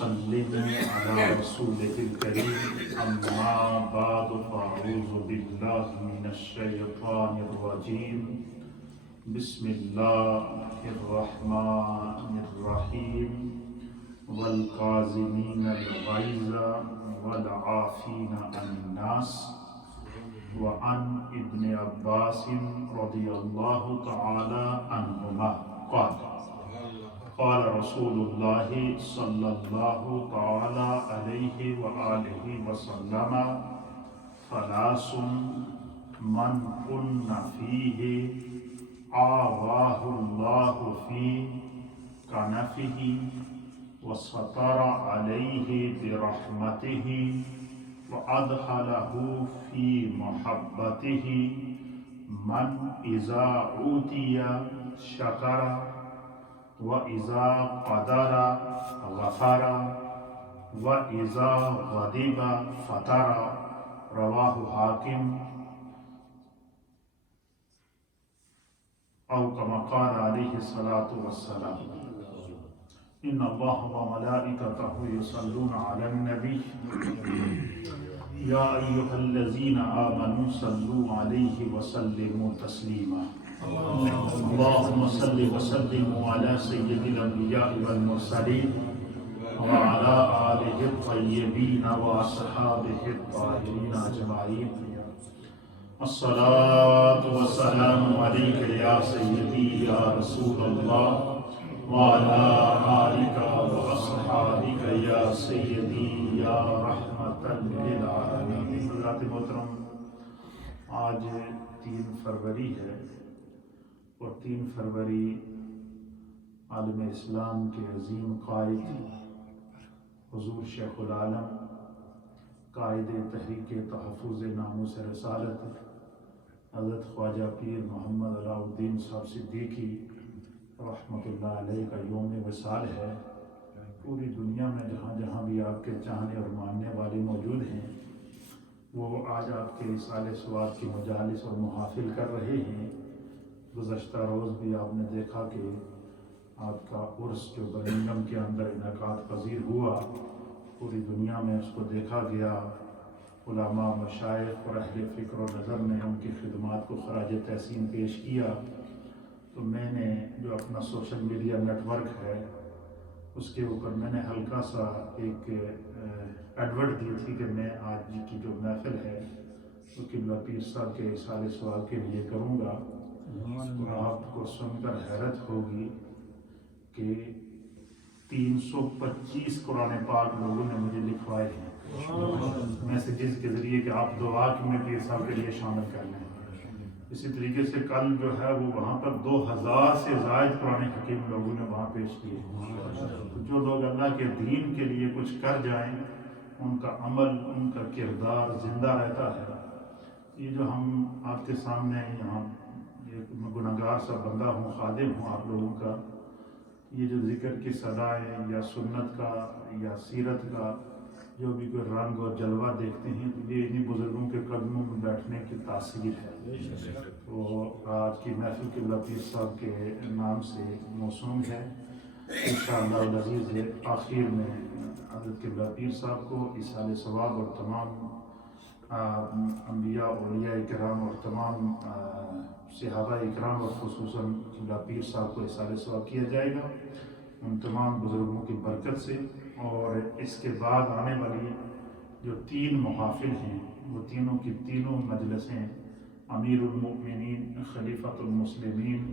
ونسلم على رسوله الكريم أما بعد فأعوذ بالله من الشيطان الرجيم بسم الله الرحمن الرحيم والقاظمين الغيظ والعافين عن الناس وعن ابن عباس رضي الله تعالى عنهما قال رسول الله صلى الله تعالى عليه وآله وسلم ثلاث من كن فيه آواه الله في كنفه وستر عليه برحمته وأدخله في محبته من إذا أوتي شكر وإذا قدر غفر وإذا غضب فتر رواه حاكم أو كما قال عليه الصلاة والسلام إن الله وملائكته يصلون على النبي يا أيها الذين آمنوا صلوا عليه وسلموا تسليما اللهم صل وسلم على سيد الأنبياء والمرسلين وعلى آله الطيبين وأصحابه الطاهرين أجمعين الصلاة والسلام عليك يا سيدي يا رسول الله وعلى آلك وأصحابك يا سيدي يا رحمة للعالمين. حضرات محترم، آج 3 فروری ہے اور 3 فروری عالم اسلام کے عظیم قائد حضور شیخ العالم قائد تحریک تحفظ ناموس رسالت حضرت خواجہ پیر محمد علاء الدین صاحب صدیقی رحمۃ اللہ علیہ کا یوم وصال ہے. پوری دنیا میں جہاں جہاں بھی آپ کے چاہنے اور ماننے والے موجود ہیں وہ آج آپ کے رسالہ ثواب کی مجالس اور محافل کر رہے ہیں. گزشتہ روز بھی آپ نے دیکھا کہ آپ کا عرس جو برمنگھم کے اندر انعقاد پذیر ہوا، پوری دنیا میں اس کو دیکھا گیا. علماء، مشائخ اور اہل فکر و نظر نے ان کی خدمات کو خراج تحسین پیش کیا. تو میں نے جو اپنا سوشل میڈیا نیٹ ورک ہے اس کے اوپر میں نے ہلکا سا ایک ایڈورٹ دی تھی کہ میں آج کی جو محفل ہے وہ قبلہ پیر صاحب کے رسالہ ثواب کے لیے کروں گا. اور آپ کو سن کر حیرت ہوگی کہ 325 قرآن پاک لوگوں نے مجھے لکھوائے ہیں میسیجز کے ذریعے کہ آپ دعا میں پیر صاحب کے لیے شامل کر لیں. اسی طریقے سے کل جو ہے وہ وہاں پر 2000 سے زائد قرآن حکیم لوگوں نے وہاں پیش کیے. جو لوگ اللہ کے دین کے لیے کچھ کر جائیں ان کا عمل، ان کا کردار زندہ رہتا ہے. یہ جو ہم آپ کے سامنے یہاں ایک گنہگار سا بندہ ہوں، خادم ہوں آپ لوگوں کا، یہ جو ذکر کی صدائیں یا سنت کا یا سیرت کا جو بھی کوئی رنگ اور جلوہ دیکھتے ہیں تو یہ انہیں بزرگوں کے قدموں میں بیٹھنے کی تاثیر ہے. تو آج کی محفل قبلہ پیر صاحب کے نام سے موسوم ہے. انشاءاللہ العزیز آخر میں حضرت قبلہ پیر صاحب کو اصالہ ثواب اور تمام انبیاء اولیاء کرام اور تمام صحابہ اکرام اور خصوصاً قبلہ پیر صاحب کو اصالہ ثواب کیا جائے گا ان تمام بزرگوں کی برکت سے. اور اس کے بعد آنے والی جو 3 محافل ہیں وہ تینوں کی تینوں مجلسیں امیر المؤمنین خلیفۃ المسلمین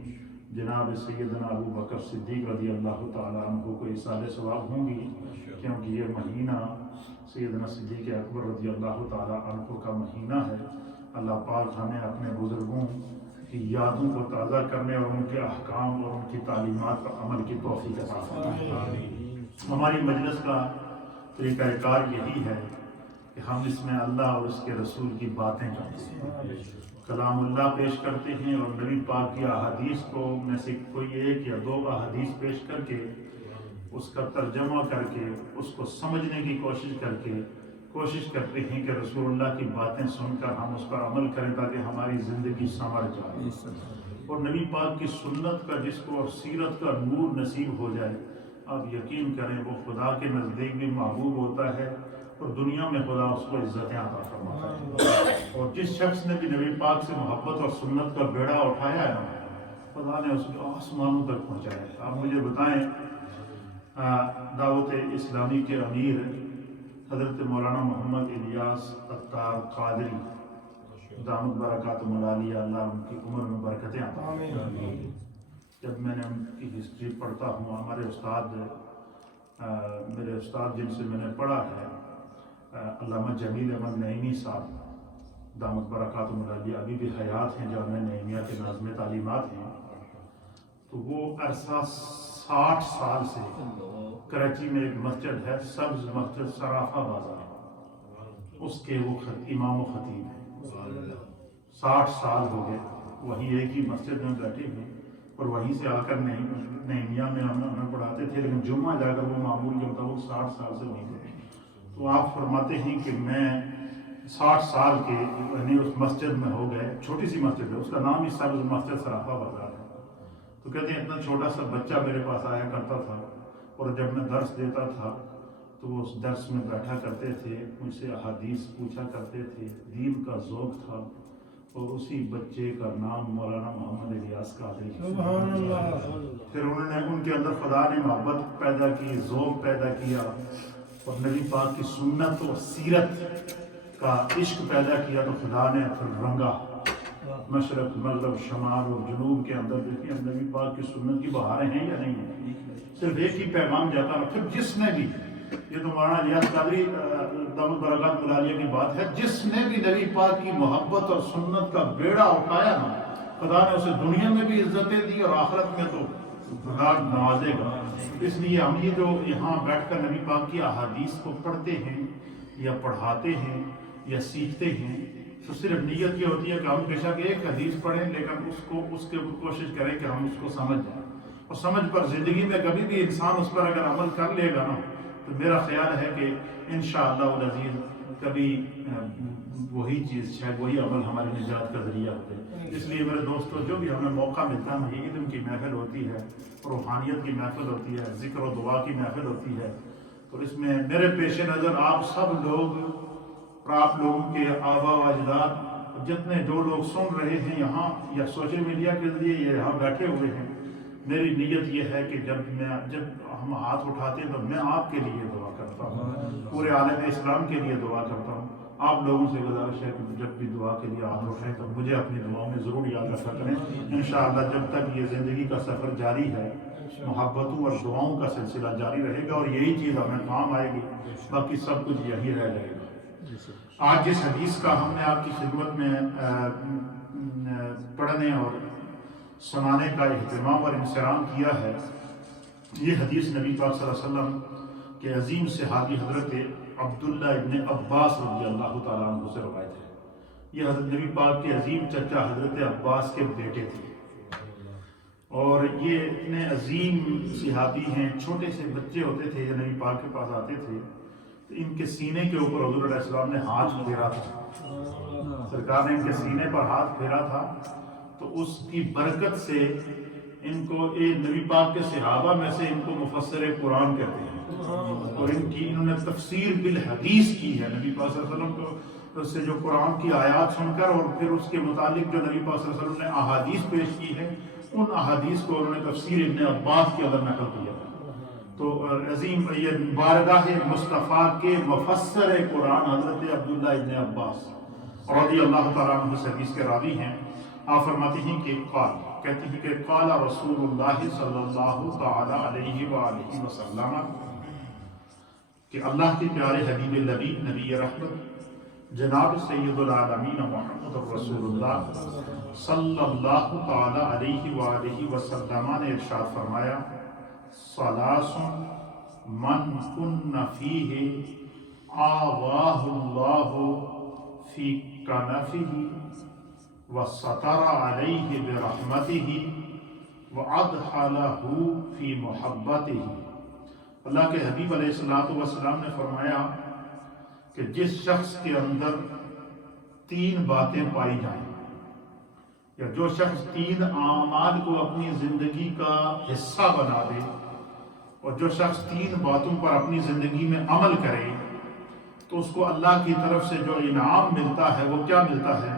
جناب سیدنا ابو بکر صدیق رضی اللہ تعالیٰ عنہ کو اصالہ ثواب ہوں گی، کیونکہ یہ مہینہ سیدنا صدیق اکبر رضی اللہ تعالیٰ عنہ کا مہینہ ہے. اللہ پاک ہمیں اپنے بزرگوں کی یادوں کو تازہ کرنے اور ان کے احکام اور ان کی تعلیمات پر عمل کی توفیق عطا فرمائے. ہماری مجلس کا طریقہ کار یہی ہے کہ ہم اس میں اللہ اور اس کے رسول کی باتیں کرتے ہیں، کلام اللہ پیش کرتے ہیں اور نبی پاک کی احادیث کو میں سے کوئی 1 یا 2 احادیث پیش کر کے اس کا ترجمہ کر کے اس کو سمجھنے کی کوشش کرتے ہیں کہ رسول اللہ کی باتیں سن کر ہم اس پر عمل کریں تاکہ ہماری زندگی سنور جائے اور نبی پاک کی سنت کا جس کو اور سیرت کا نور نصیب ہو جائے. آپ یقین کریں وہ خدا کے نزدیک بھی محبوب ہوتا ہے اور دنیا میں خدا اس کو عزتیں عطا فرماتا ہے. اور جس شخص نے بھی نبی پاک سے محبت اور سنت کا بیڑا اٹھایا ہے نا، خدا نے اس کو آسمانوں تک پہنچایا ہے. آپ مجھے بتائیں، دعوت اسلامی کے امیر حضرت مولانا محمد الیاس عطار قادری دامت برکاتہم العالیہ، اللہ ان کی عمر میں برکتیں عطا فرمائے. جب میں نے ان کی ہسٹری پڑھتا ہوں، ہمارے استاد میرے استاد جن سے میں نے پڑھا ہے علامہ جمیل احمد نعیمی صاحب دامت برکاتہم العالیہ، ابھی بھی حیات ہیں، جامعہ نعیمیہ کے ناظم تعلیمات ہیں. تو وہ عرصہ 60 سال سے کراچی میں ایک مسجد ہے، سبز مسجد صرافہ بازار، اس کے وہ امام و خطیب ہیں. 60 سال ہو گئے وہیں ایک ہی مسجد میں بیٹھے ہیں، اور وہیں سے آ کر نعیمیہ میں ہمیں پڑھاتے تھے، لیکن جمعہ جا کر وہ معمول کے مطابق 60 سال سے وہیں تھے. تو آپ فرماتے ہیں کہ میں 60 سال کے یعنی اس مسجد میں ہو گئے. چھوٹی سی مسجد ہے، اس کا نام ہی سبز مسجد صرافہ بازار ہے. تو کہتے ہیں اتنا چھوٹا سا بچہ میرے پاس آیا کرتا تھا، اور جب میں درس دیتا تھا تو وہ اس درس میں بیٹھا کرتے تھے، مجھ سے احادیث پوچھا کرتے تھے، دین کا ذوق تھا. اور اسی بچے کا نام مولانا محمد الیاس قادری. پھر انہوں نے ان کے اندر خدا نے محبت پیدا کی، ذوق پیدا کیا، اور نبی پاک کی سنت اور سیرت کا عشق پیدا کیا. تو خدا نے پھر رنگا مشرق مغرب شمال اور جنوب کے اندر. دیکھیں نبی پاک کی سنت کی بہاریں ہیں یا نہیں ہیں؟ صرف ایک ہی پیغام جاتا ہے. پھر جس نے بھی، یہ تو مولانا الیاس قادری دامت برکاتہم العالیہ کی بات ہے، جس نے بھی نبی پاک کی محبت اور سنت کا بیڑا اٹھایا نا، خدا نے اسے دنیا میں بھی عزتیں دی اور آخرت میں تو خدا نوازے گا. اس لیے ہم یہ جو یہاں بیٹھ کر نبی پاک کی احادیث کو پڑھتے ہیں یا پڑھاتے ہیں یا سیکھتے ہیں، تو صرف نیت یہ ہوتی ہے کہ ہم بے شک ایک حدیث پڑھیں، لیکن اس کے کوشش کریں کہ ہم اس کو سمجھ جائیں. اور سمجھ پر زندگی میں کبھی بھی انسان اس پر اگر عمل کر لے گا نا، تو میرا خیال ہے کہ انشاءاللہ العزیز کبھی وہی چیز شاید وہی عمل ہماری نجات کا ذریعہ ہوتے. اس لیے میرے دوستوں، جو بھی ہمیں موقع ملتا ہے، یہ علم کی محفل ہوتی ہے، روحانیت کی محفل ہوتی ہے، ذکر و دعا کی محفل ہوتی ہے، تو اس میں میرے پیش نظر آپ سب لوگ اور آپ لوگوں کے آبا و اجداد، جتنے جو لوگ سن رہے ہیں یہاں یا سوشل میڈیا کے ذریعے یہاں بیٹھے ہوئے ہیں، میری نیت یہ ہے کہ جب ہم ہاتھ اٹھاتے ہیں تو میں آپ کے لیے دعا کرتا ہوں، پورے عالم اسلام کے لیے دعا کرتا ہوں. آپ لوگوں سے گزارش ہے کہ جب بھی دعا کے لیے ہاتھ اٹھائیں تو مجھے اپنی دعاؤں میں ضرور یاد رکھا کریں. انشاءاللہ جب تک یہ زندگی کا سفر جاری ہے، محبتوں اور دعاؤں کا سلسلہ جاری رہے گا، اور یہی چیز ہمیں کام آئے گی، باقی سب کچھ یہی رہ جائے گا. آج جس حدیث کا ہم نے آپ کی خدمت میں پڑھنے اور سنانے کا اہتمام اور انصرام کیا ہے، یہ حدیث نبی پاک صلی اللہ علیہ وسلم کے عظیم صحابی حضرت عبداللہ ابن عباس رضی اللہ تعالیٰ عنہ سے روایت ہے. یہ حضرت نبی پاک کے عظیم چچا حضرت عباس کے بیٹے تھے، اور یہ اتنے عظیم صحابی ہیں. چھوٹے سے بچے ہوتے تھے جو نبی پاک کے پاس آتے تھے، تو ان کے سینے کے اوپر حضور علیہ السلام نے ہاتھ پھیرا تھا. سرکار نے ان کے سینے پر ہاتھ پھیرا تھا، تو اس کی برکت سے ان کو نبی پاک کے صحابہ میں سے ان کو مفسر قرآن کہتے ہیں، اور انہوں نے تفسیر بالحدیث کی ہے. نبی پاک صلی اللہ علیہ وسلم کو سے جو قرآن کی آیات سن کر اور پھر اس کے متعلق جو نبی پاک صلی اللہ علیہ وسلم نے احادیث پیش کی ہے، ان احادیث کو انہوں نے تفسیر ابن عباس کے اندر نقل کیا. تو عظیم یہ بارگاہ مصطفیٰ کے مفسر قرآن حضرت عبداللہ ابن عباس رضی اللہ تعالیٰ عنہ سے حدیث کے راوی ہیں. آپ فرماتے ہیں کہ کہتی ہیں کہ قال رسول اللہ صلی اللہ تعالیٰ علیہ وآلہ وسلم، کہ اللہ کے پیارے حبیب نبی، نبی رحمت جناب سید العالمین محمد رسول اللہ صلی اللہ تعالیٰ علیہ وآلہ وسلم نے ارشاد فرمایا، ثلاث من کن فیہ آواہ اللہ فی کنفہ وستر علیہ برحمتہ وادخلہ فی محبتہ. اللہ کے حبیب علیہ السلام نے فرمایا کہ جس شخص کے اندر 3 باتیں پائی جائیں، یا جو شخص 3 اعمال کو اپنی زندگی کا حصہ بنا دے اور جو شخص 3 باتوں پر اپنی زندگی میں عمل کرے تو اس کو اللہ کی طرف سے جو انعام ملتا ہے وہ کیا ملتا ہے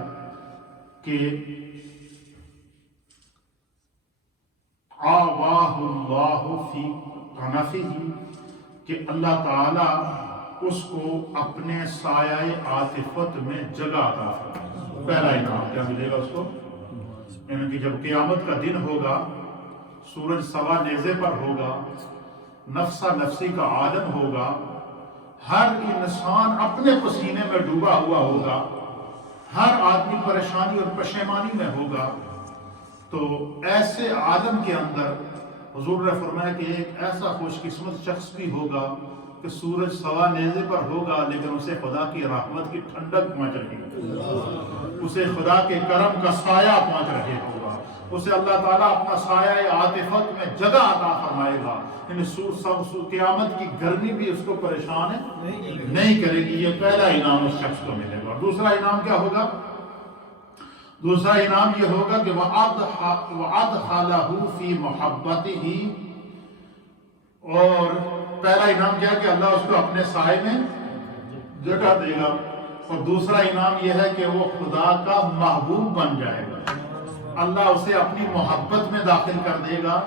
کہ آواہ اللہ فی کنفہ، کہ اللہ تعالیٰ اس کو اپنے سایہ عاطفت میں جگہ عطا فرمائے۔ پہلا انعام کیا ملے گا اس کو؟ یعنی کہ جب قیامت کا دن ہوگا، سورج سوا نیزے پر ہوگا، نفسا نفسی کا عالم ہوگا، ہر انسان اپنے پسینے میں ڈوبا ہوا ہوگا، ہر آدمی پریشانی اور پشیمانی میں ہوگا، تو ایسے عالم کے اندر حضور نے فرمایا کہ ایک ایسا خوش قسمت شخص بھی ہوگا کہ سورج سوا نیزے پر ہوگا لیکن اسے خدا کی رحمت کی ٹھنڈک پہنچ رہی ہے، اسے خدا کے کرم کا سایہ پہنچ رہے ہوگا، اسے اللہ تعالیٰ اپنا سایہ عاطفت میں جگہ عطا فرمائے گا، یعنی قیامت کی گرمی بھی اس کو پریشان نہیں کرے گی۔ یہ پہلا انعام اس شخص کو ملے گا۔ دوسرا انعام کیا ہوگا؟ دوسرا انعام یہ ہوگا کہ وَأَدْخَلَهُ فِي مَحَبَّتِهِ، اور پہلا انعام کیا کہ اللہ اس کو اپنے سائے میں جگہ دے گا، اور دوسرا انعام یہ ہے کہ وہ خدا کا محبوب بن جائے گا، اللہ اسے اپنی محبت میں داخل کر دے گا،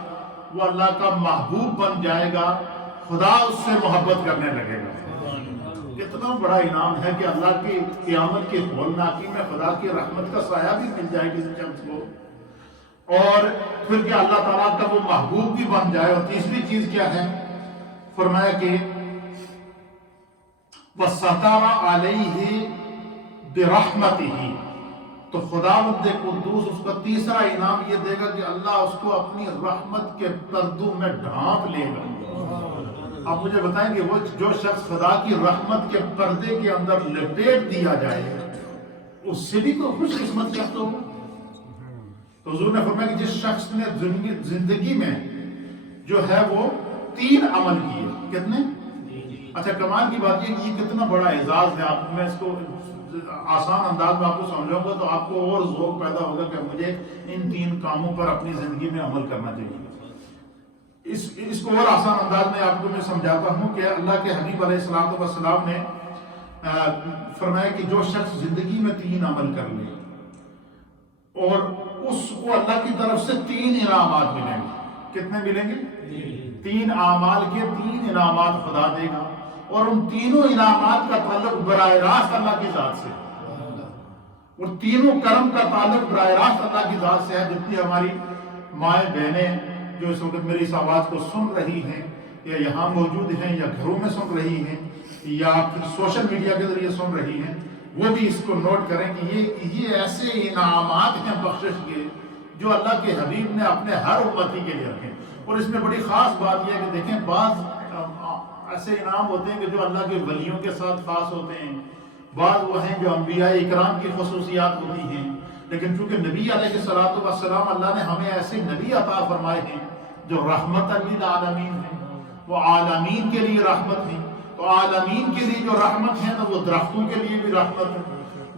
وہ اللہ کا محبوب بن جائے گا، خدا اس سے محبت کرنے لگے گا۔ کتنا بڑا انعام ہے کہ اللہ کی قیامت کی ہولناکی میں خدا کی رحمت کا سایہ بھی مل جائے کسی شخص کو، اور پھر کہ اللہ تعالیٰ کا وہ محبوب بھی بن جائے۔ اور تیسری چیز کیا ہے؟ فرمایا کہ وَسَتَرَ عَلَيْهِ بِرَحْمَتِهِ، تو خداوند قدوس اس کا تیسرا انعام یہ دے گا کہ اللہ اس کو اپنی رحمت کے پردوں میں ڈھانپ لے گا۔ اب مجھے بتائیں کہ وہ جو شخص خدا کی رحمت کے پردے کے اندر لپیٹ دیا جائے اس سے بھی کوئی خوش قسمت شخص ہوگا؟ تو حضور نے فرمایا کہ جس شخص نے زندگی میں جو ہے وہ 3 عمل کیے۔ کتنے؟ اچھا، کمال کی بات یہ کہ یہ کتنا بڑا اعزاز ہے۔ آپ میں اس کو آسان انداز میں آپ کو سمجھاؤں گا تو آپ کو اور ذوق پیدا ہوگا کہ مجھے ان 3 کاموں پر اپنی زندگی میں عمل کرنا چاہیے۔ اس کو اور آسان انداز میں آپ کو میں سمجھاتا ہوں کہ اللہ کے حبیب علیہ السلام نے فرمایا کہ جو شخص زندگی میں 3 عمل کر لے اور اس کو اللہ کی طرف سے 3 انعامات ملیں گے۔ کتنے ملیں گے؟ 3 اعمال کے 3 انعامات خدا دے گا، اور ان تینوں انعامات کا تعلق براہ راست اللہ کی ذات سے، اور تینوں کرم کا تعلق براہ راست اللہ کی ذات سے ہے۔ جتنی ہماری مائیں بہنیں جو اس وقت میری اس آواز کو سن رہی ہیں، یا یہاں موجود ہیں، یا گھروں میں سن رہی ہیں، یا پھر سوشل میڈیا کے ذریعے سن رہی ہیں، وہ بھی اس کو نوٹ کریں کہ یہ ایسے انعامات ہیں بخشش کے جو اللہ کے حبیب نے اپنے ہر امتی کے لیے رکھے۔ اور اس میں بڑی خاص بات یہ ہے کہ دیکھیں، بعض ایسے انعام ہوتے ہیں کہ جو اللہ کے ولیوں کے ساتھ خاص ہوتے ہیں، بعض وہ ہیں جو انبیاء اکرام کی خصوصیات ہوتی ہیں، لیکن چونکہ نبی علیہ السلام اللہ نے ہمیں ایسے نبی عطا فرمائے ہیں جو رحمت للعالمین ہیں، وہ عالمین کے لیے رحمت ہیں، تو عالمین کے لیے جو رحمت ہے تو وہ درختوں کے لیے بھی رحمت ہے،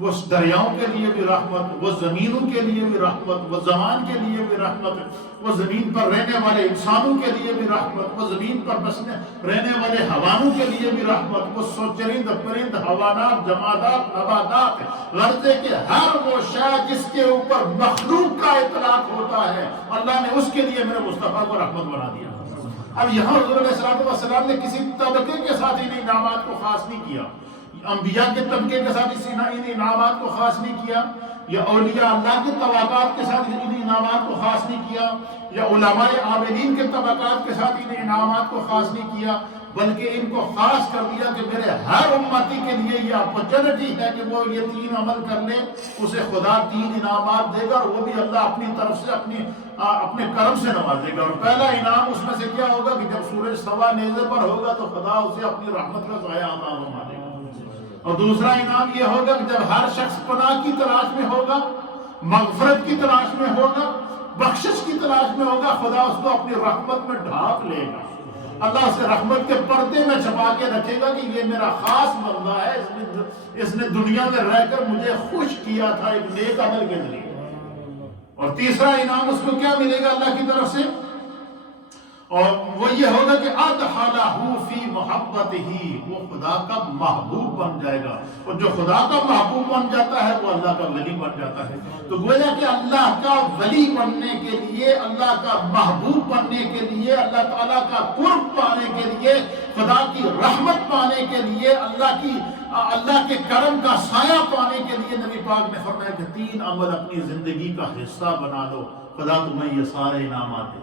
وہ دریاؤں کے لیے بھی رحمت، وہ زمینوں کے لیے بھی رحمت، وہ زمان کے لیے بھی رحمت، وہ زمین پر رہنے والے انسانوں کے لیے بھی رحمت، وہ زمین پر بسنے رہنے والے حیوانوں کے لیے بھی رحمت، وہ چرند پرند حیوانات جمادات نباتات غرضے کے ہر وہ شے جس کے اوپر مخلوق کا اطلاق ہوتا ہے، اللہ نے اس کے لیے میرے مصطفیٰ کو رحمت بنا دیا۔ اب یہاں حضور علیہ السلام نے کسی طبقے کے ساتھ ان انعامات کو خاص نہیں کیا، انبیاء کے طبقے کے ساتھ ان انعامات کو خاص نہیں کیا، یا اولیاء اللہ کے طبقات کے ساتھ ان انعامات کو خاص نہیں کیا، یا علماء عاملین کے طبقات کے ساتھ ان انعامات کو خاص نہیں کیا، بلکہ ان کو خاص کر دیا کہ میرے ہر امتی کے لیے یہ اپرچونٹی ہے کہ وہ یہ 3 عمل کر لے، اسے خدا 3 انعامات دے گا، اور وہ بھی اللہ اپنی طرف سے اپنے کرم سے نوازے گا۔ اور پہلا انعام اس میں سے کیا ہوگا کہ جب سورج سوا نیزے پر ہوگا تو خدا اسے اپنی رحمت کا سایہ عطا فرما دے گا۔ اور دوسرا انعام یہ ہوگا کہ جب ہر شخص پناہ کی تلاش میں ہوگا، مغفرت کی تلاش میں ہوگا، بخشش کی تلاش میں ہوگا، خدا اس کو اپنی رحمت میں ڈھانپ لے گا، اللہ اسے رحمت کے پردے میں چھپا کے رکھے گا کہ یہ میرا خاص بندہ ہے، اس نے دنیا میں رہ کر مجھے خوش کیا تھا ایک نیک عمل کے ذریعے۔ اور تیسرا انعام اس کو کیا ملے گا اللہ کی طرف سے؟ اور وہ یہ ہوگا کہ ادخلہ فی محبتہ، وہ خدا کا محبوب بن جائے گا، اور جو خدا کا محبوب بن جاتا ہے وہ اللہ کا ولی بن جاتا ہے۔ تو گویا کہ اللہ کا ولی بننے کے لیے، اللہ کا محبوب بننے کے لیے، اللہ تعالیٰ کا قرب پانے کے لیے، خدا کی رحمت پانے کے لیے، اللہ کے کرم کا سایہ پانے کے لیے نبی پاک نے فرمایا کہ 3 عمل اپنی زندگی کا حصہ بنا لو، خدا تمہیں یہ سارے انعامات دے۔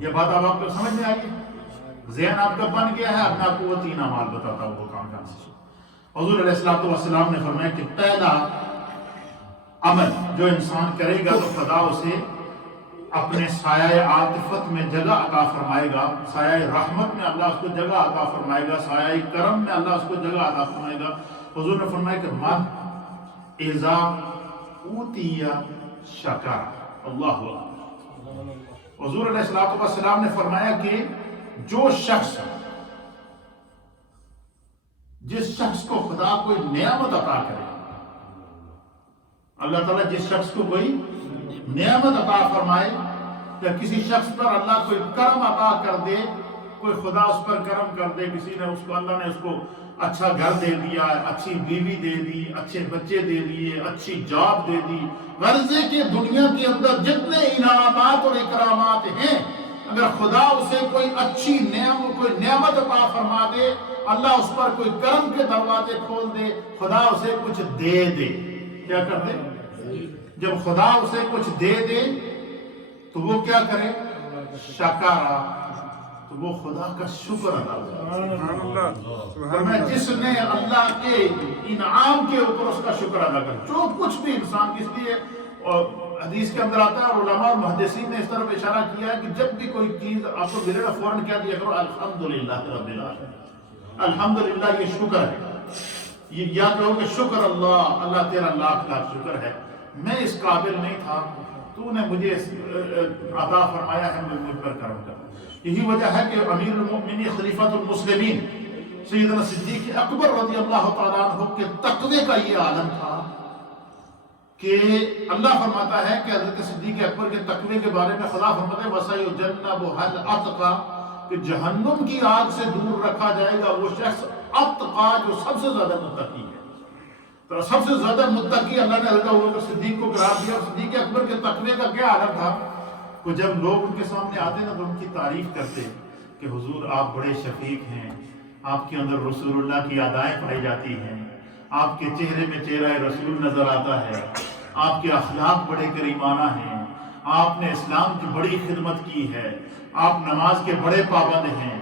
یہ بات اب آپ کو سمجھ میں آئی، ذہن آپ کا بن گیا ہے۔ اب میں آپ کو وہ 3 اعمال بتاتا ہوں وہ کام کون سے۔ حضور علیہ السلام نے فرمایا کہ پہلا عمل جو انسان کرے گا تو خدا اسے اپنے سایہ عاطفت میں جگہ عطا فرمائے گا، سایہ رحمت میں اللہ اس کو جگہ عطا فرمائے گا، سایہ کرم میں اللہ اس کو جگہ عطا فرمائے گا۔ حضور نے فرمایا کہ من اذا اوتی شکر، اللہ اکبر۔ حضور علیہ السلام نے فرمایا کہ جو شخص، جس شخص کو خدا کوئی نعمت عطا کرے، اللہ تعالیٰ جس شخص کو کوئی نعمت عطا فرمائے، یا کسی شخص پر اللہ کوئی کرم عطا کر دے، کوئی خدا اس پر کرم کر دے، کسی نے اس کو، اللہ نے اس کو اچھا گھر دے دیا، اچھی بیوی دے دی، اچھے بچے دے دیے، اچھی جاب دے دی، غرض ہے کہ دنیا کے اندر جتنے انعامات اور اکرامات ہیں، اگر خدا اسے کوئی اچھی نعمت عطا فرما دے، اللہ اس پر کوئی کرم کے دروازے کھول دے، خدا اسے کچھ دے دے، کیا کر دے؟ جب خدا اسے کچھ دے دے تو وہ کیا کرے؟ شکرا، تو وہ خدا کا شکر ادا کرے۔ جس نے اللہ کے انعام کے اوپر اس کا شکر ادا کرے، جو کچھ بھی انسان، اس لیے اور حدیث کے اندر آتا ہے، اور علماء اور محدثین نے اس طرف اشارہ کیا ہے کہ جب بھی کوئی چیز آپ کو ملے گا فوراً کیا دیا کرو؟ الحمدللہ رب العالمین، الحمدللہ، یہ شکر ہے، یہ یاد رہو کہ شکر اللہ، اللہ تیرا لاکھ لاکھ شکر ہے، میں اس قابل نہیں تھا، تو نے مجھے عطا فرمایا ہے، مجھ پر کرم کر۔ یہی وجہ ہے کہ امیر المؤمنین خلیفۃ المسلمین سیدنا صدیق اکبر رضی اللہ تعالیٰ عنہ کے تقوی کا یہ عالم تھا کہ اللہ فرماتا ہے کہ حضرت صدیق اکبر کے تقوی کے بارے میں خدا فرماتا ہے وَسَيُجَنَّبُهَا الْأَتْقَى، کہ جہنم کی آگ سے دور رکھا جائے گا وہ شخص اتقا، جو سب سے زیادہ متقی ہے۔ تو سب سے زیادہ متقی اللہ نے حضرت ابوبکر صدیق کو قرار دیا۔ صدیق اکبر کے تقوی کا کیا عالم تھا کہ جب لوگ ان کے سامنے آتے نا تو ان کی تعریف کرتے کہ حضور آپ بڑے شفیق ہیں، آپ کے اندر رسول اللہ کی ادائیں پائی جاتی ہیں، آپ کے چہرے میں چہرہ رسول نظر آتا ہے، آپ کے اخلاق بڑے کریمانہ ہیں، آپ نے اسلام کی بڑی خدمت کی ہے، آپ نماز کے بڑے پابند ہیں،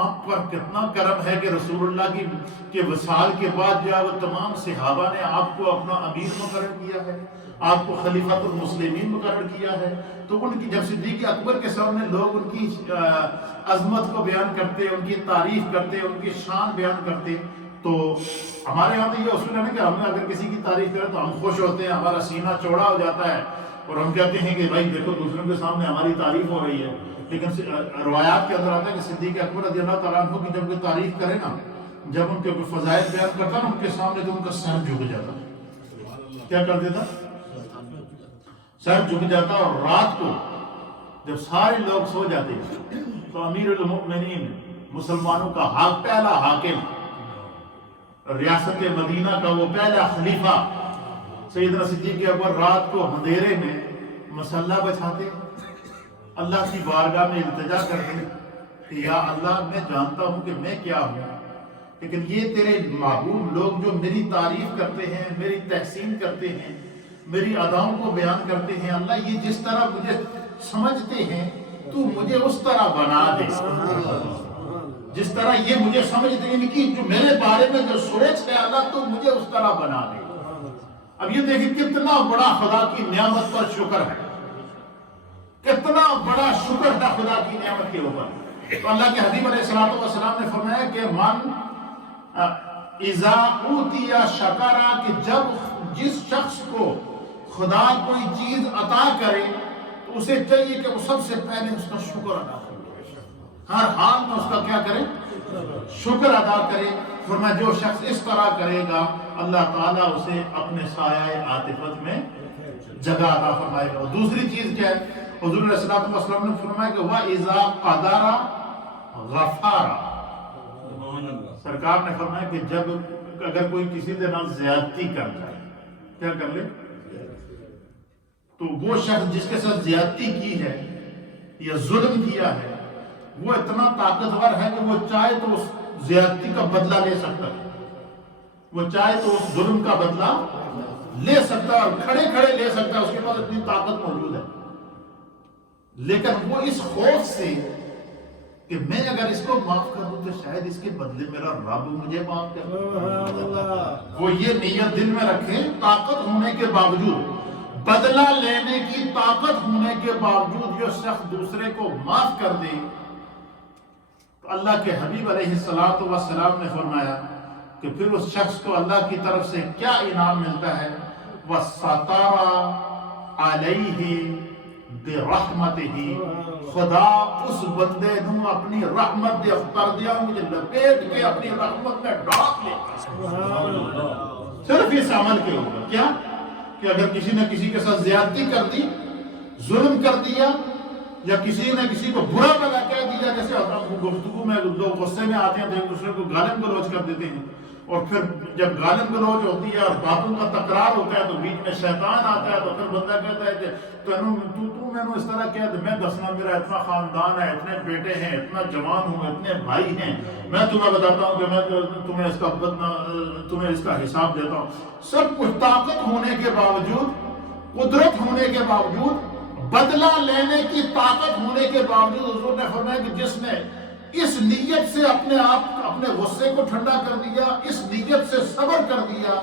آپ پر کتنا کرم ہے کہ رسول اللہ کے وصال کے بعد جو ہے وہ تمام صحابہ نے آپ کو اپنا امیر مقرر کیا ہے، آپ کو خلیفۃ المسلمین مقرر کیا ہے۔ تو ان کی جب صدیق اکبر کے سامنے لوگ ان کی عظمت کو بیان کرتے، ان کی تعریف کرتے، ان کی شان بیان کرتے، تو ہمارے یہاں تو یہ اصول ہے نا کہ ہمیں اگر کسی کی تعریف کریں تو ہم خوش ہوتے ہیں، ہمارا سینہ چوڑا ہو جاتا ہے، اور ہم کہتے ہیں کہ بھائی دیکھو دوسروں کے سامنے ہماری تعریف ہو رہی ہے۔ لیکن روایات کے اندر آتا ہے کہ صدیق اکبر رضی اللہ تعالیٰ عنہ کی جب کوئی تعریف کرے نا، جب ان کے کوئی فضائل بیان کرتا نا ان کے سامنے، تو ان کا سر جھک جاتا، کیا کر دیتا؟ سر جھک جاتا۔ اور رات کو جب سارے لوگ سو جاتے تو امیر المؤمنین، مسلمانوں کا پہلا حاکم، ریاست مدینہ کا وہ پہلا خلیفہ سیدنا صدیق اکبر رات کو اندھیرے میں مصلی بچھاتے، اللہ کی بارگاہ میں التجا کرتے کہ یا اللہ میں جانتا ہوں کہ میں کیا ہوں، لیکن یہ تیرے محبوب لوگ جو میری تعریف کرتے ہیں، میری تحسین کرتے ہیں، میری اداؤں کو بیان کرتے ہیں، اللہ یہ جس طرح مجھے سمجھتے ہیں تو مجھے اس طرح بنا دے، جس طرح یہ مجھے سمجھتے ہیں، ان کی جو میرے بارے میں جو سوچ ہے اللہ تو مجھے اس طرح بنا دے۔ اب یہ دیکھیں کتنا بڑا خدا کی نعمت پر شکر ہے، کتنا بڑا شکر ہے خدا کی نعمت کے اوپر۔ تو اللہ کے حبیب علیہ السلام نے فرمایا کہ من اذا اوتی شکرا، کہ جب جس شخص کو خدا کوئی چیز عطا کرے تو اسے چاہیے کہ وہ سب سے پہلے اس کا شکر ادا کرے، ہر حال میں اس کا کیا کرے؟ شکر ادا کرے۔ فرمایا جو شخص اس طرح کرے گا اللہ تعالیٰ اسے اپنے سایہ عاطفت میں جگہ عطا فرمائے گا۔ اور دوسری چیز کیا ہے؟ حضور علیہ الصلوۃ والسلام نے فرمایا کہ وَإِذَا قَدَرَ غَفَارَ، سرکار نے فرمایا کہ جب اگر کوئی کسی کے نال زیادتی کر جائے، کیا کر لے، تو وہ شخص جس کے ساتھ زیادتی کی ہے یا ظلم کیا ہے وہ اتنا طاقتور ہے کہ وہ چاہے تو اس زیادتی کا بدلہ لے سکتا ہے، وہ چاہے تو اس ظلم کا بدلہ لے سکتا ہے اور کھڑے کھڑے لے سکتا ہے، اس کے پاس اتنی طاقت موجود ہے۔ لیکن وہ اس خوف سے کہ میں اگر اس کو معاف کر دوں تو شاید اس کے بدلے میرا رب مجھے معاف کر دے، وہ یہ نیت دل میں رکھے، طاقت ہونے کے باوجود، بدلہ لینے کی طاقت ہونے کے باوجود جو شخص دوسرے کو معاف کر دے، تو اللہ کے حبیب علیہ الصلوۃ والسلام نے فرمایا کہ پھر اس شخص کو اللہ کی طرف سے کیا انعام ملتا ہے، وَسَطَرَ عَلَيْهِ بِرَحْمَتِهِ، خدا اس بندے نو اپنی رحمت دے پردیاں میں لپیٹ کے اپنی رحمت میں ڈھانپ لے، صرف اس عمل کے اوپر، کیا کہ اگر کسی نے کسی کے ساتھ زیادتی کر دی، ظلم کر دیا، یا کسی نے کسی کو برا بھلا کہہ دیا، جیسے گفتگو میں لوگ غصے میں آتے ہیں تو ایک دوسرے کو گالم گلوچ کر دیتے ہیں، اور پھر جب گالم گلوچ ہوتی ہے اور باتوں کا تکرار ہوتا ہے تو بیچ میں شیطان آتا ہے، تو پھر بندہ کہتا ہے کہ تو میں نے اس طرح کیا، میں دسنا میرا اتنا خاندان ہے، اتنے بیٹے ہیں، اتنا جوان ہوں، اتنے بھائی ہیں، میں تمہیں بتاتا ہوں کہ میں تمہیں اس کا حساب دیتا ہوں۔ سب کچھ طاقت ہونے کے باوجود، قدرت ہونے کے باوجود، بدلہ لینے کی طاقت ہونے کے باوجود، حضور نے فرمایا کہ جس نے اس نیت سے اپنے غصے کو ٹھنڈا کر دیا، اس نیت سے صبر کر دیا،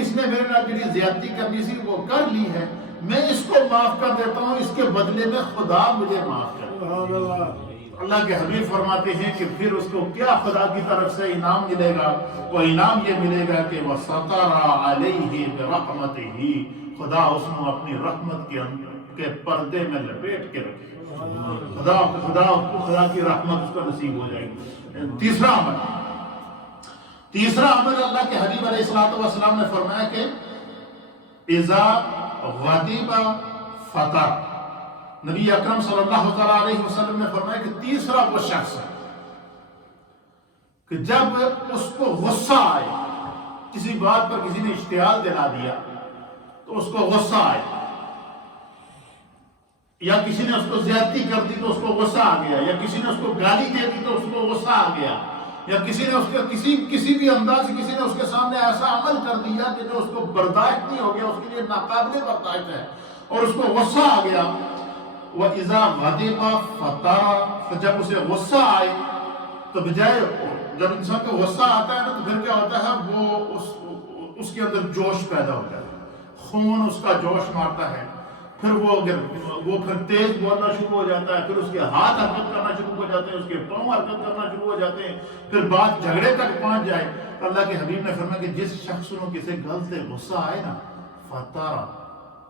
اس نے میرے نال جڑی زیادتی کرنی سی وہ کر لی ہے، میں اس کو معاف کر دیتا ہوں، اس کے بدلے میں خدا مجھے معاف کر دے۔ اللہ کے حبیب فرماتے ہیں کہ پھر اس کو کیا خدا کی طرف سے انعام ملے گا، وہ انعام یہ ملے گا کہ وَسَطَرَ عَلَيْهِ بِرَحْمَتِهِ، خدا اس کو اپنی رحمت کے پردے میں لپیٹ کے رکھے، خدا کی رحمت اس کو نصیب ہو جائے گی۔ تیسرا عمل اللہ کے حبیب علیہ الصلوۃ والسلام نے فرمایا کہ اذا غضب فطر، نبی اکرم صلی اللہ علیہ وسلم نے فرمایا کہ تیسرا وہ شخص ہے کہ جب اس کو غصہ آئے، کسی بات پر کسی نے اشتعال دلا دیا تو اس کو غصہ آئے، یا کسی نے اس کو زیادتی کر دی تو اس کو غصہ آ گیا، یا کسی نے اس کو گالی دے دی تو اس کو غصہ آ گیا، یا کسی نے اس کے کسی بھی انداز سے کسی نے اس کے سامنے ایسا عمل کر دیا کہ جو اس کو برداشت نہیں ہو گیا، اس کے لیے ناقابل برداشت ہے اور اس کو غصہ آ گیا۔ وَإِذَا غَضِبَ فَطَرَ، جب اسے غصہ آئے تو بجائے، جب انسان کو غصہ آتا ہے نا تو پھر کیا ہوتا ہے، وہ اس کے اندر جوش پیدا ہوتا ہے، خون اس کا جوش مارتا ہے، پھر وہ پھر تیز بولنا شروع ہو جاتا ہے، پھر اس کے ہاتھ حرکت کرنا شروع ہو جاتے ہیں، اس کے پاؤں حرکت کرنا شروع ہو جاتے ہیں، پھر بات جھگڑے تک پہنچ جائے۔ تو اللہ کے حبیب نے فرمایا کہ جس شخص کو کسی گل سے غصہ آئے نا، فطر،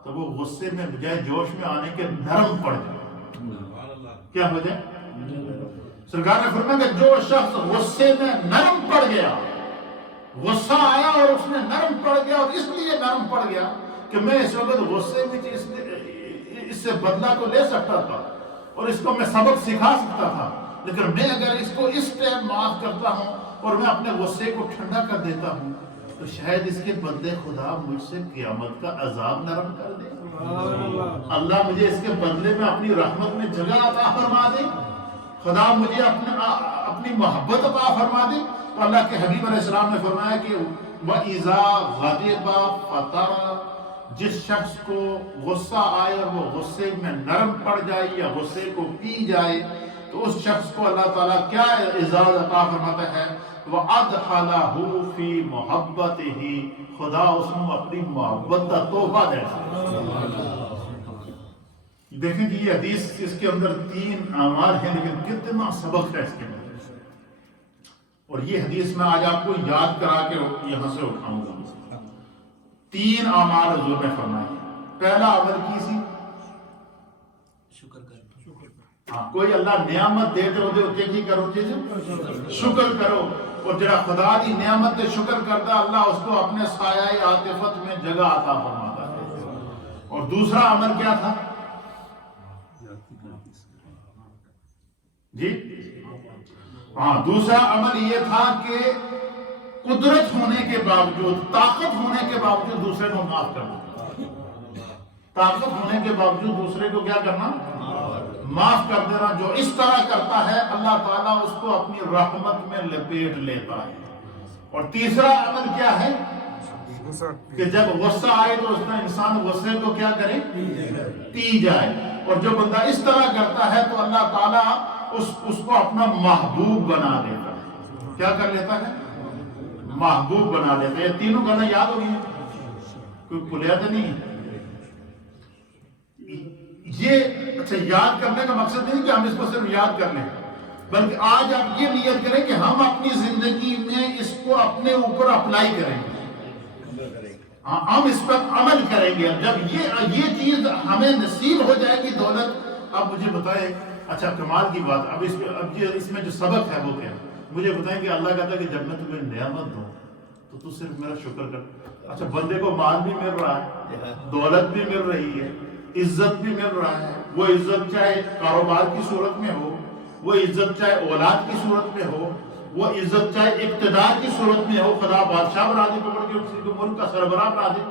تو وہ غصے میں بجائے جوش میں آنے کے نرم پڑ جائے۔ کیا ہو جائے؟ سرکار نے فرمایا کہ جو شخص غصے میں نرم پڑ گیا، غصہ آیا اور اس میں نرم پڑ گیا، اور اس لیے نرم پڑ گیا کہ میں اس وقت غصے میں اس سے بدلہ تو لے سکتا تھا اور اس کو میں سبق سکھا سکتا تھا، لیکن میں اگر اس کو اس ٹائم معاف کرتا ہوں اور میں اپنے غصے کو ٹھنڈا کر دیتا ہوں تو شاید اس کے بدلے خدا مجھ سے قیامت کا عذاب نرم کر دے، اللہ مجھے اس کے بدلے میں اپنی رحمت میں جگہ عطا فرما دے، خدا مجھے اپنی محبت عطا فرما دے۔ تو اللہ کے حبیب علیہ السلام نے فرمایا کہ وَإِذَا غَضِبَ فَطَرَ، جس شخص کو غصہ آئے اور وہ غصے میں نرم پڑ جائے یا غصے کو پی جائے تو اس شخص کو اللہ تعالیٰ کیا اعزاز عطا فرماتا ہے، وَأَدْخَلَهُ فِي مُحَبَّتِهِ، خدا اس کو اپنی محبت کا تحفہ دیتا۔ دیکھیں جی یہ حدیث، اس کے اندر 3 اعمال ہیں لیکن کتنا سبق ہے اس کے اندر، اور یہ حدیث میں آج آپ کو یاد کرا کے یہاں سے اٹھاؤں گا۔ 3 اعمال حضور نے فرمائے۔ پہلا عمل کی سی شکر کرنا، ہاں کوئی اللہ نعمت دے دے دے اتنے کی کرو چیز شکر کرو، اور جڑا خدا دی نعمت دے شکر کرتا اللہ اس کو اپنے سایہ عاطفت میں جگہ عطا فرماتا ہے۔ اور دوسرا عمل کیا تھا؟ جی ہاں، دوسرا عمل یہ تھا کہ قدرت ہونے کے باوجود، طاقت ہونے کے باوجود دوسرے کو معاف کرنا، طاقت ہونے کے باوجود دوسرے کو کیا کرنا؟ معاف کر دینا۔ جو اس طرح کرتا ہے اللہ تعالیٰ اس کو اپنی رحمت میں لپیٹ لیتا ہے۔ اور تیسرا عمل کیا ہے کہ جب غصہ آئے تو اس میں انسان غصے کو کیا کرے؟ پی جائے۔ اور جو بندہ اس طرح کرتا ہے تو اللہ تعالیٰ اس کو اپنا محبوب بنا دیتا ہے۔ کیا کر لیتا ہے؟ محبوب بنا دیتا ہے۔ یہ تینوں گانا یاد ہوگی، کوئی بھولیا تو نہیں؟ یہ اچھا یاد کرنے کا مقصد نہیں کہ ہم اس کو صرف یاد کر لیں، بلکہ آج آپ یہ نیت کریں کہ ہم اپنی زندگی میں اس کو اپنے اوپر اپلائی کریں گے، ہم اس پر عمل کریں گے۔ جب یہ چیز ہمیں نصیب ہو جائے گی دولت، اب مجھے بتائیں، اچھا کمال کی بات، اب اس میں جو سبق ہے وہ کیا؟ مجھے بتائیں کہ اللہ کہتا ہے کہ جب میں تمہیں نعمت دوں تو صرف میرا شکر کر۔ اچھا بندے کو مال بھی مل رہا ہے، دولت بھی مل رہی ہے، عزت بھی مل رہا ہے، وہ عزت چاہے کاروبار کی صورت میں ہو، وہ عزت چاہے اولاد کی صورت میں ہو، وہ عزت چاہے اقتدار کی صورت میں ہو، خدا بادشاہ بنا دے پکڑ کے اسی کو ملک کا سربراہ بنا دے۔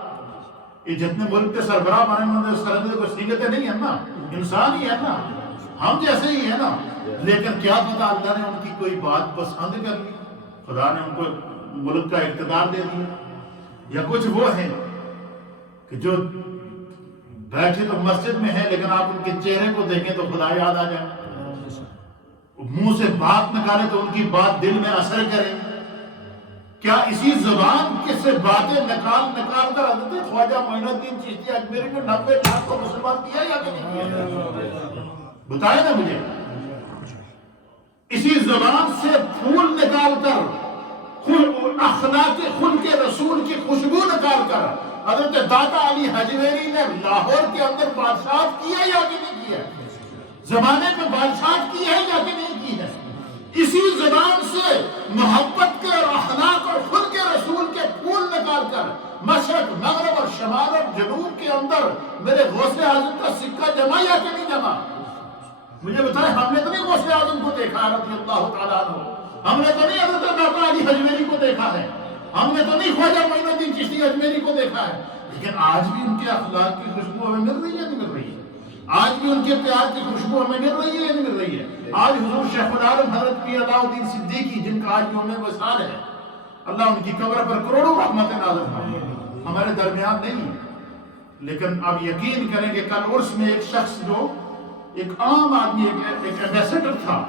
یہ جتنے ملک کے سربراہ بنے انہوں نے کوئی سنگتیں نہیں ہیں نا، انسان ہی ہے نا، ہم جیسے ہی ہے نا، لیکن کیا پتا اللہ نے ان کی کوئی بات پسند کر لی، خدا نے ان کو ملک کا اقتدار دے دیا۔ یا کچھ وہ ہیں کہ جو بیٹھے تو مسجد میں ہیں لیکن آپ ان کے چہرے کو دیکھیں تو خدا یاد آ جائے، منہ سے بات نکالے تو ان کی بات دل میں اثر کرے۔ کیا اسی زبان کے سے باتیں نکال کر حضرت خواجہ معین الدین چشتی اجمیری نے 90 لاکھ کو مسلمان کیا یا کہ نہیں کیا؟ بتائیں نا مجھے۔ اسی زبان سے پھول نکال کر، اخلاق خل کے رسول کی خوشبو نکال کر حضرت داتا علی حجویری نے لاہور کے اندر بادشاہت کی ہے یا کہ نہیں کی ہے؟ زمانے میں بادشاہت کی ہے یا کہ نہیں کی ہے؟ اسی زبان سے محبت کے اور اخلاق اور خود کے رسول کے پھول نکال کر مشرق مغرب اور شمال اور جنوب کے اندر میرے غوث اعظم کا سکہ جمع یا کہ نہیں جمع؟ مجھے بتائیں، ہم نے تو نہیں غوث اعظم کو دیکھا رضی اللہ تعالیٰ عنہ، ہم نے تو نہیں حضرت داتا علی حجویری کو دیکھا ہے، ہم نے تو نہیں خواجہ معین الدین چشتی اجمیری کو دیکھا ہے، لیکن آج بھی ان کے اخلاق کی خوشبو ہمیں مل رہی ہے نہیں مل رہی ہے؟ آج بھی ان کے پیار کی خوشبو ہمیں مل رہی ہے یا نہیں مل رہی ہے؟ آج حضور شیخ العالم حضرت پیر علاء الدین صدیقی جن کا آج یوم وصال ہے، اللہ ان کی قبر پر کروڑوں رحمت نازل فرمائے، ہمارے درمیان نہیں، لیکن اب یقین کریں کہ کل عرس میں ایک شخص جو ایک عام آدمی، ایک ایمبیسیڈر تھا،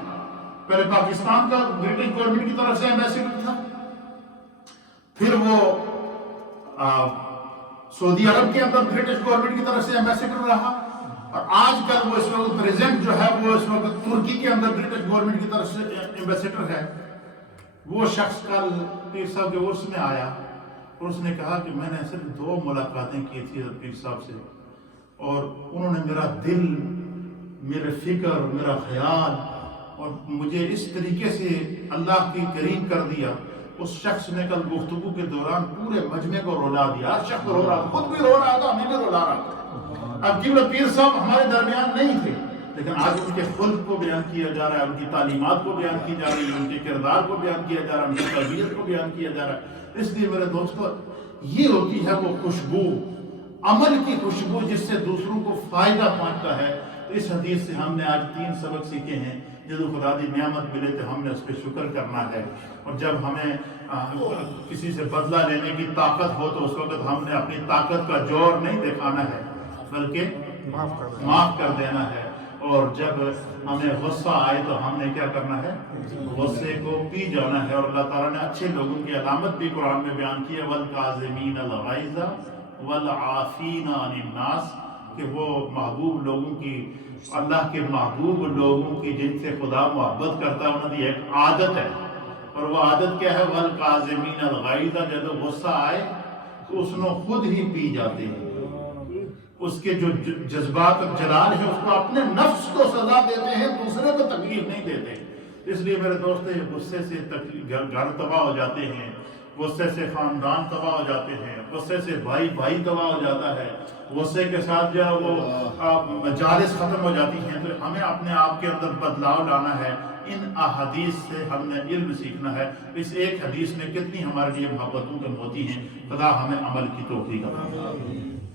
پہلے پاکستان کا برٹش گورنمنٹ کی طرف سے ایمبیسیڈر تھا، پھر وہ سعودی عرب کے اندر برٹش گورنمنٹ کی طرف سے ایمبیسیڈر رہا، اور آج کل وہ اس وقت پریزیڈنٹ جو ہے وہ اس وقت ترکی کے اندر برٹش گورنمنٹ کی طرف سے ایمبیسیڈر ہے۔ وہ شخص کل پیر صاحب کے عرس میں آیا اور اس نے کہا کہ میں نے صرف 2 ملاقاتیں کی تھی پیر صاحب سے، اور انہوں نے میرا دل، میرے فکر، میرا خیال اور مجھے اس طریقے سے اللہ کی قریب کر دیا۔ اس شخص نے کل گفتگو کے دوران پورے مجمع کو رولا دیا، ہر شخص رو رہا تھا، خود بھی رو رہا تھا، ہمیں بھی رولا رہا تھا۔ اب قبلہ پیر صاحب ہمارے درمیان نہیں تھے، لیکن آج ان کے خلق کو بیان کیا جا رہا ہے، ان کی تعلیمات کو بیان کی جا رہی ہے، ان کے کردار کو بیان کیا جا رہا ہے، ان کی تربیت کو بیان کیا جا رہا ہے۔ اس لیے میرے دوستو، یہ ہوتی ہے وہ خوشبو، عمل کی خوشبو جس سے دوسروں کو فائدہ پہنچتا ہے۔ تو اس حدیث سے ہم نے آج 3 سبق سیکھے ہیں۔ جدو خدا دی نعمت ملے تو ہم نے اس پہ شکر کرنا ہے، اور جب ہمیں کسی سے بدلہ لینے کی طاقت ہو تو اس وقت ہم نے اپنی طاقت کا جور نہیں دکھانا ہے بلکہ معاف کر دینا ہے، اور جب ہمیں غصہ آئے تو ہم نے کیا کرنا ہے؟ غصے کو پی جانا ہے۔ اور اللہ تعالیٰ نے اچھے لوگوں کی علامت بھی قرآن میں بیان کی ہے، وَالْقَاظِمِينَ الْغَيْظَ وَالْعَافِينَ عَنِ النَّاسِ، کہ وہ محبوب لوگوں کی، اللہ کے محبوب لوگوں کی جن سے خدا محبت کرتا ہے، انہوں نے ایک عادت ہے، اور وہ عادت کیا ہے؟ وَالْقَاظِمِينَ الْغَيْظَ، جب غصہ آئے تو اس نے خود ہی پی جاتے ہیں، اس کے جو جذبات اور جلال ہے اس کو اپنے نفس کو سزا دیتے ہیں، دوسرے کو تکلیف نہیں دیتے۔ اس لیے میرے دوست، غصے سے گھر تباہ ہو جاتے ہیں، غصے سے خاندان تباہ ہو جاتے ہیں، غصے سے بھائی بھائی تباہ ہو جاتا ہے، غصے کے ساتھ جو ہے وہ مجالس ختم ہو جاتی ہیں۔ تو ہمیں اپنے آپ کے اندر بدلاؤ لانا ہے، ان احادیث سے ہم نے علم سیکھنا ہے۔ اس ایک حدیث میں کتنی ہمارے لیے محبتوں کے موتی ہیں، خدا ہمیں عمل کی توفیق عطا فرمائے۔